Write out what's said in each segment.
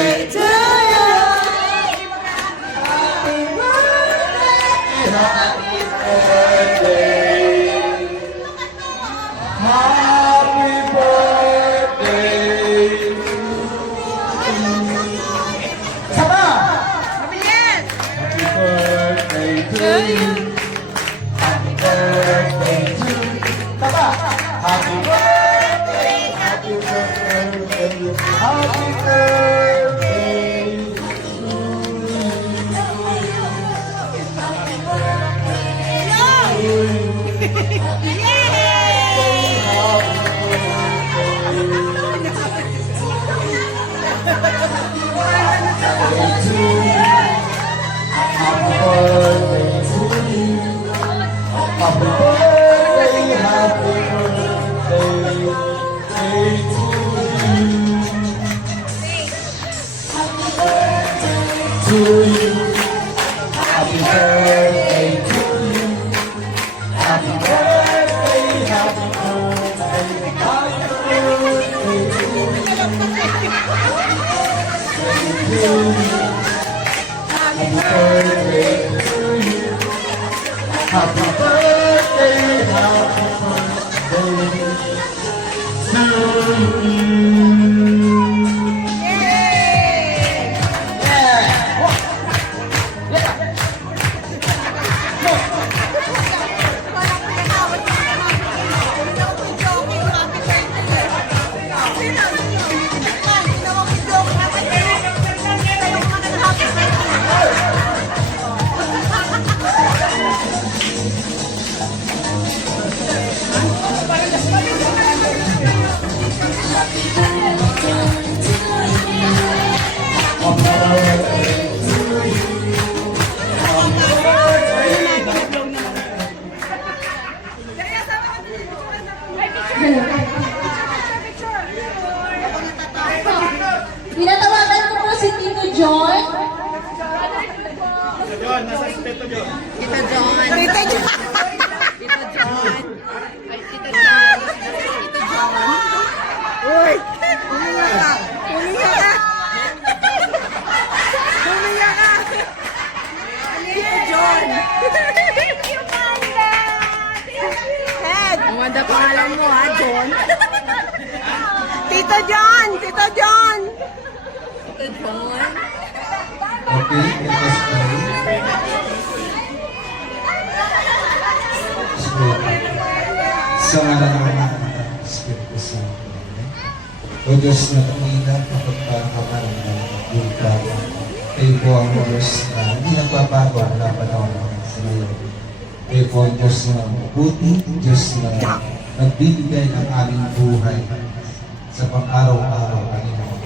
to you. Happy birthday. Happy birthday to you. Sama! Mabilis! Happy birthday to you. Happy birthday to you. Sama! Happy birthday, happy birthday, happy birthday to Happy birthday to you. Happy birthday, happy birthday to you. To you. Happy birthday to you. Happy birthday, happy birthday, happy birthday to you. Happy birthday to you. Happy birthday, happy birthday to you. Tinatawagan ko po si Tito John. John, nasa si Tito John. Tita John. Tita John. Tita John. Ay, Tita John. Tita John. Uy! Umiyak ka! Umiyak ka! Umiyak ka! Tita John. Thank you, Panda! Head! Ang ganda pangalan mo, ha, John? Tito John! Tito John! Tito John? Okay, let us pray. Sa ngalan ng Ama at Espiritu Santo. O Diyos na tuminag na pagkakaroon ng buhay. Kayo po ang Diyos na hindi nagbabago ang panahon sa ngayon. Kayo po ang Diyos na mabuti, Diyos na nagbibigay ng aming buhay sa pang-araw-araw, Panginoon.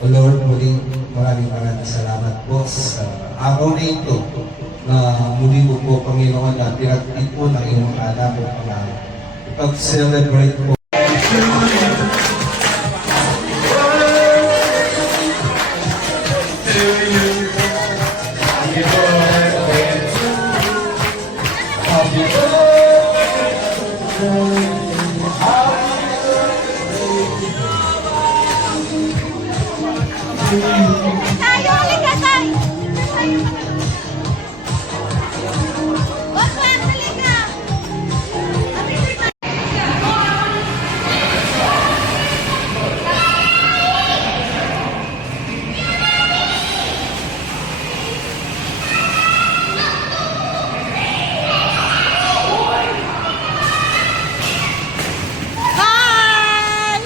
O Lord, muli maraming salamat po sa araw na ito na muli mo po, Panginoon, na tinagpit po ng iyong anak o pangalan. Ipag-celebrate po. Tayo, halika tayo. Wag mo, halika. Hi!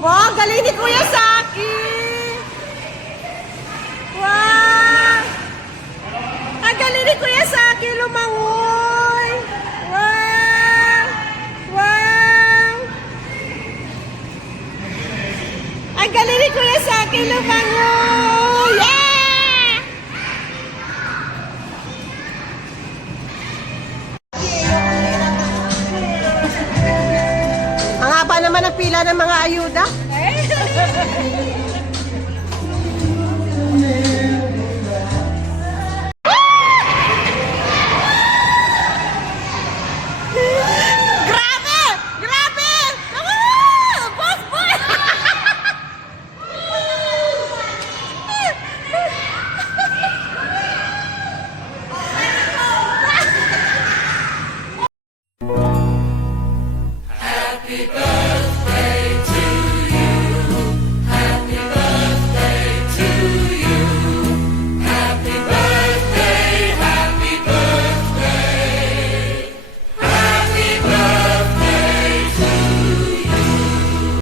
Wow, galing ni Kuya Saki! Wow! Ang galing ni Kuya Saki lumangoy! Wow! Wow! Ang galing ni Kuya Saki lumangoy! Yeah! Ang haba naman ang pila ng mga ayuda.